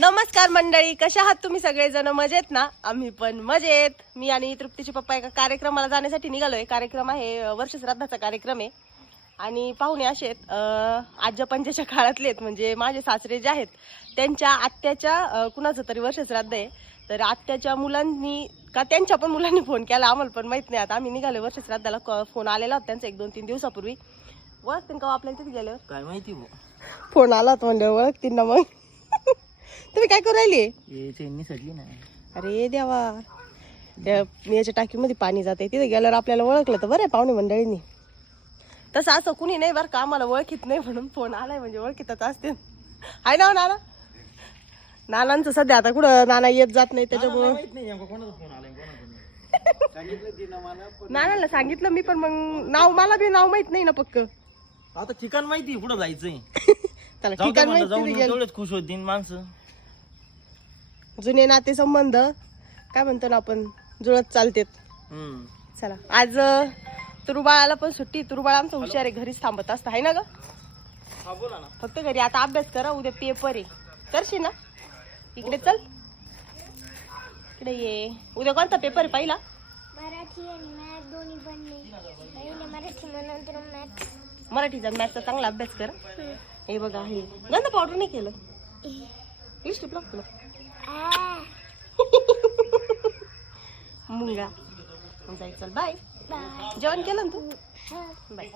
नमस्कार मंडळी, कशा आहात तुम्ही सगळेजण? मजेत ना? आम्ही पण मजेत. मी आणि तृप्तीचे पप्पा एका कार्यक्रमाला जाण्यासाठी निघालोय. कार्यक्रम आहे वर्षश्राद्धाचा कार्यक्रम आहे आणि पाहुणे असे आहेत आज्या पंजाच्या काळातले आहेत. म्हणजे माझे सासरे जे आहेत त्यांच्या आत्याच्या कुणाचं तरी वर्षश्राद्ध आहे. तर आत्याच्या मुलांनी का त्यांच्या पण मुलांनी फोन केला, आम्हाला पण माहित नाही. आता आम्ही निघालो वर्षश्राद्धाला. फोन आलेला होता त्यांचा 1-2-3 दिवसापूर्वी. ओळखतीन का आपल्याला तिथे गेल्यावर? काय माहिती, फोन आला होता म्हणजे ओळखतीन ना. मग तुम्ही काय करू राहिले? चेन्नी सडली ना. अरे देवा, याच्या टाकीमध्ये पाणी जाते. तिथे गेल्यावर आपल्याला ओळखलं तर बरं आहे पाहुणे मंडळींनी. तसं असं कुणी नाही बरं का, आम्हाला ओळखीत नाही म्हणून फोन आलाय, म्हणजे ओळखीतच असते. आहे ना नाना? नानांचं सध्या आता कुठं नाना येत जात नाही त्याच्यामुळे नानाला सांगितलं मी, पण मग नाव मला बी नाव माहित नाही ना पक्क. आता ठिकाण माहिती कुठं जायचंय. त्याला ठिकाण माहिती. तेवढेच खुश होतील माणसं. जुने नाते संबंध काय म्हणतो ना आपण, जुळत चालतेत. चला, आज तुरुबाळाला पण सुट्टी. तुरुबाळ आमचा हुशार आहे, घरीच थांबत असतं, आहे ना ग? फक्त घरी आता अभ्यास करा, उद्या पेपर आहे. करशील ना? इकडे चल, इकडे ये. उद्या कोणता पेपर आहे पहिला? मराठी आणि मॅथ दोन्ही पण नाही. मराठी नंतर मॅथ. मराठीचा मॅथचा चांगला अभ्यास कर. हे बघा, हे गंध पावडर नाही केलं. लिपस्टिक लाव तुला. मुंगा जायचं. बाय. जेवण केलं ना तू? बाय.